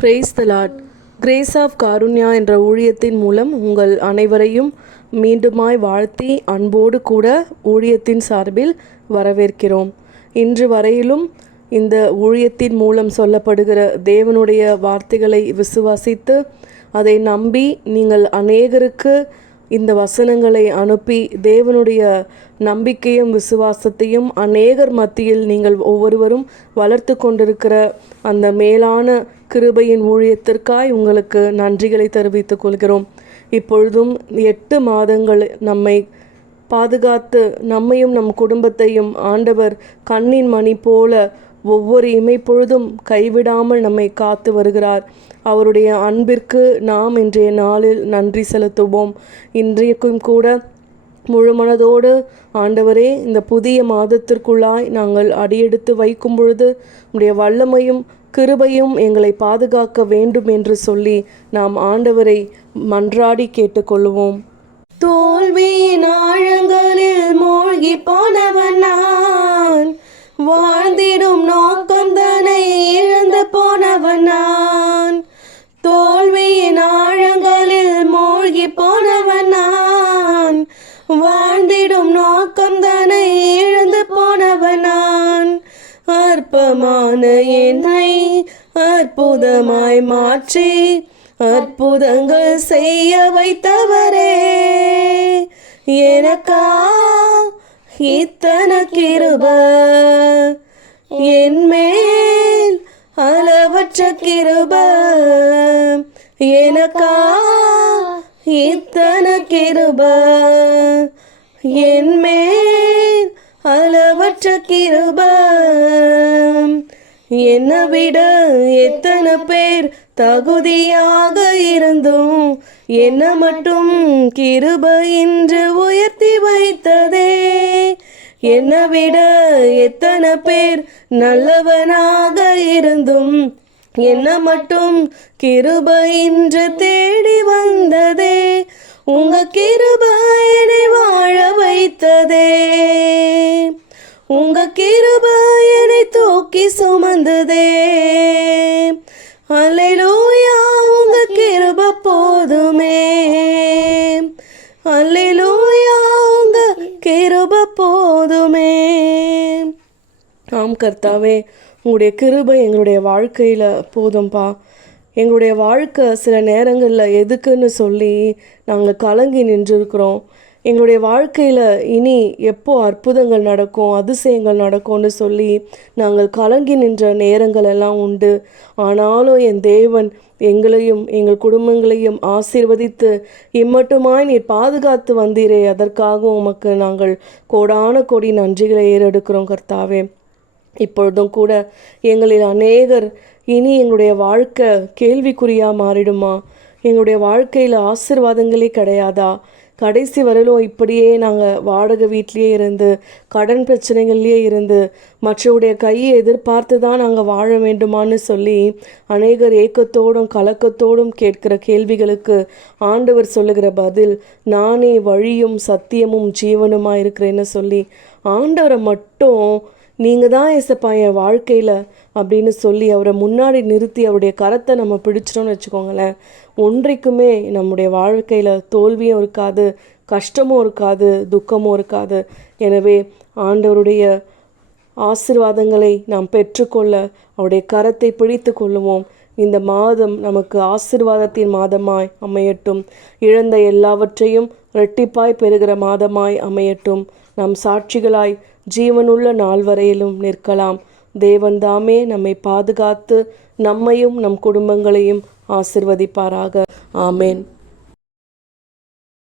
Price the lord. Grace of Karunya என்ற ஊழியத்தின் மூலம் உங்கள் அனைவரையும் மீண்டுமாய் வாழ்த்தி அன்போடு கூட ஊழியத்தின் சார்பில் வரவேற்கிறோம். இன்று வரையிலும் இந்த ஊழியத்தின் மூலம் சொல்லப்படுகிற தேவனுடைய வார்த்தைகளை விசுவாசித்து அதை நம்பி நீங்கள் அநேகருக்கு இந்த வசனங்களை அனுப்பி தேவனுடைய நம்பிக்கையும் விசுவாசத்தையும் அநேகர் மத்தியில் நீங்கள் ஒவ்வொருவரும் வளர்த்து கொண்டிருக்கிற அந்த மேலான கிருபையின் ஊழியத்திற்காய் உங்களுக்கு நன்றிகளை தெரிவித்துக் கொள்கிறோம். இப்பொழுதும் 8 மாதங்கள் நம்மை பாதுகாத்து நம்மையும் நம் குடும்பத்தையும் ஆண்டவர் கண்ணின் மணி போல ஒவ்வொரு இமைப்பொழுதும் கைவிடாமல் நம்மை காத்து வருகிறார். அவருடைய அன்பிற்கு நாம் இன்றைய நாளில் நன்றி செலுத்துவோம். இன்றைக்கும் கூட முழு மனதோடு ஆண்டவரே, இந்த புதிய மாதத்திற்குள்ளாய் நாங்கள் அடியெடுத்து வைக்கும் பொழுது உடைய வல்லமையும் கிருபையும் எங்களை பாதுகாக்க வேண்டும் என்று சொல்லி நாம் ஆண்டவரை மன்றாடி கேட்டுக்கொள்வோம். தோல்வியின் ஆழங்களில் மூழ்கி போனவன் நான், வாழ்ந்திடும் நோக்கம் தானே இழந்து போனவன் நான். தோல்வியின் ஆழங்களில் மூழ்கி போனவன் நான், வாழ்ந்திடும் நோக்கம் தானே இழந்து போனவன் நான். அற்பமான என்னை அற்புதமாய் மாற்றி அற்புதங்கள் செய்ய வைத்தவரே, எனக்கா இத்தனை கிருபை, என் மேல் அளவற்ற கிருபை, எனக்கா இத்தனை கிருபை, என் மேல் அளவற்ற கிருபை. என்னை விட எத்தனை பேர் தகுதியாக இருந்தும் என்ன மட்டும் கிருபை இன்று உயர்த்தி வைத்ததே. என்னை விட எத்தனை பேர் நல்லவனாக இருந்தும் என்ன மட்டும் கிருபை இன்று தேடி வந்ததே. உங்க கிருபை என்னை வாழ வைத்ததே, உங்க கிருபை என்னை தூக்கி சுமந்ததே. அல்லேலூயா, உங்க கிருபை போதுமே. அல்லேலூயா, உங்க கிருபை போதுமே. ஆம் கர்த்தாவே, உங்களுடைய கிருபை எங்களுடைய வாழ்க்கையில் போதும்பா. எங்களுடைய வாழ்க்கை சில நேரங்களில் எதுக்குன்னு சொல்லி நாங்கள் கலங்கி நின்றுருக்கிறோம். எங்களுடைய வாழ்க்கையில் இனி எப்போ அற்புதங்கள் நடக்கும், அதிசயங்கள் நடக்கும்னு சொல்லி நாங்கள் கலங்கி நின்ற நேரங்கள் எல்லாம் உண்டு. ஆனாலும் என் தேவன் எங்களையும் எங்கள் குடும்பங்களையும் ஆசீர்வதித்து இம்மட்டுமாய் நீர் பாதுகாத்து வந்தீரே, அதற்காக உமக்கு நாங்கள் கோடான கோடி நன்றிகளை ஏறெடுக்கிறோம் கர்த்தாவே. இப்பொழுதும் கூட எங்களில் அநேகர் இனி எங்களுடைய வாழ்க்கை கேள்விக்குறியாக மாறிடுமா, எங்களுடைய வாழ்க்கையில் ஆசீர்வாதங்களே கிடையாதா, கடைசி வரையிலும் இப்படியே நாங்கள் வாடகை வீட்லேயே இருந்து கடன் பிரச்சனைகள்லேயே இருந்து மற்றவருடைய கையை எதிர்பார்த்து தான் நாங்கள் வாழ வேண்டுமான்னு சொல்லி அநேகர் ஏக்கத்தோடும் கலக்கத்தோடும் கேட்கிற கேள்விகளுக்கு ஆண்டவர் சொல்லுகிற பதில், நானே வழியும் சத்தியமும் ஜீவனுமாக இருக்கிறேன்னு சொல்லி ஆண்டவரை மட்டும் நீங்கள் தான் ஏசப்பா என் வாழ்க்கையில் அப்படின்னு சொல்லி அவரை முன்னாடி நிறுத்தி அவருடைய கரத்தை நம்ம பிடிச்சிட்டோம்னு வச்சுக்கோங்களேன், ஒன்றைக்குமே நம்முடைய வாழ்க்கையில் தோல்வியும் இருக்காது, கஷ்டமும் இருக்காது, துக்கமும் இருக்காது. எனவே ஆண்டவருடைய ஆசீர்வாதங்களை நாம் பெற்றுக்கொள்ள அவருடைய கரத்தை பிடித்து கொள்ளுவோம். இந்த மாதம் நமக்கு ஆசீர்வாதத்தின் மாதமாய் அமையட்டும். இழந்த எல்லாவற்றையும் இரட்டிப்பாய் பெறுகிற மாதமாய் அமையட்டும். நாம் சாட்சிகளாய் ஜீவனுள்ள நாள் வரையிலும் நிற்கலாம். தேவன் தாமே நம்மை பாதுகாத்து நம்மையும் நம் குடும்பங்களையும் ஆசிர்வதிப்பாராக. ஆமேன்.